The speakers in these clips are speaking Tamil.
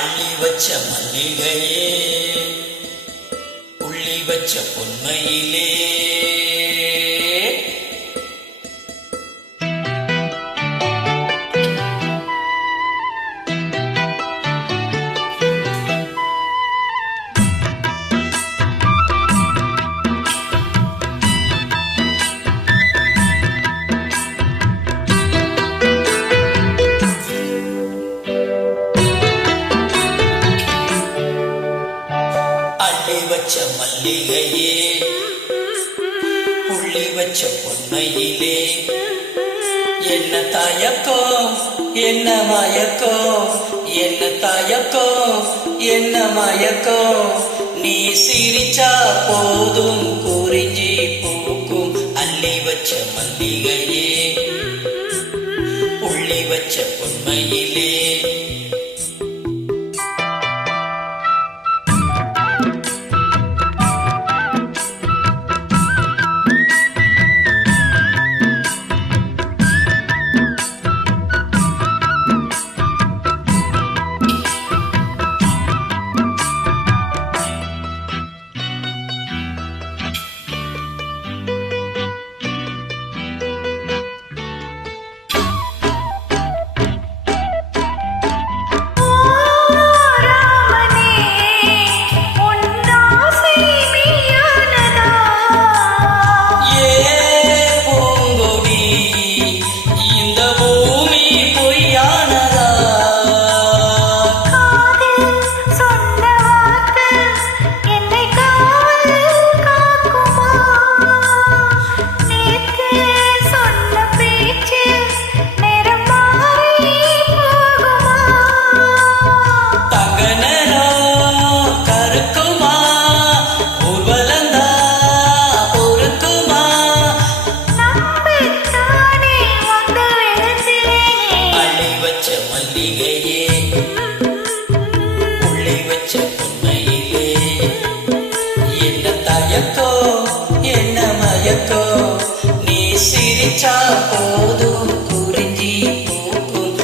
அள்ளி வச்ச மல்லிகையே உள்ளி வச்ச பொன்மையிலே வச்ச மல்லிகையே புள்ளி வச்ச பொன்மையிலே என்ன தயக்கோ என்ன மயக்கோ என்ன தயக்கோ என்ன மயக்கோ நீ சிரிச்சா போதும் குறிஞ்சி பூக்கும் அள்ளி வச்ச மல்லிகையே புள்ளி வச்ச பொன்மையிலே என்ன மயக்கோ நீ சிரிச்சா போதும் குறிஞ்சி பூக்கும்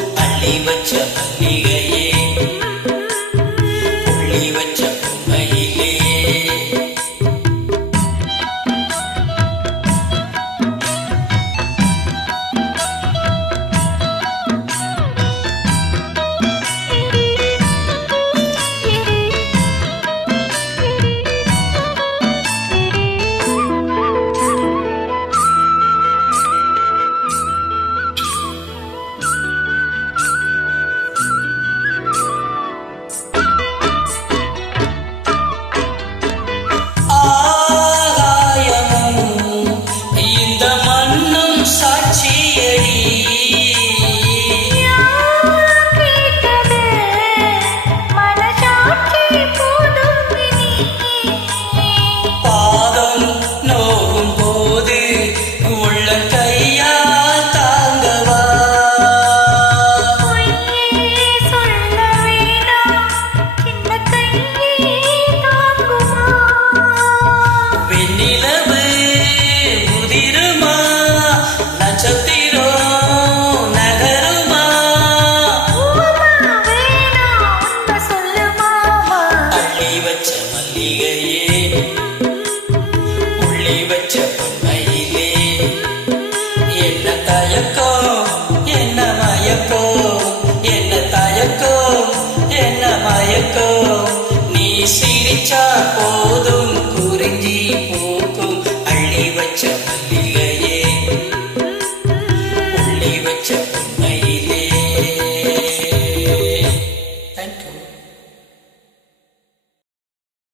அள்ளி வச்ச மல்லிகையே புள்ளி வச்ச பொன்மையிலே என்ன தயக்கோ என்ன மயக்கோ என்ன தயக்கோ என்ன மயக்கோ நீ சிரிச்சா போதும் குறிஞ்சி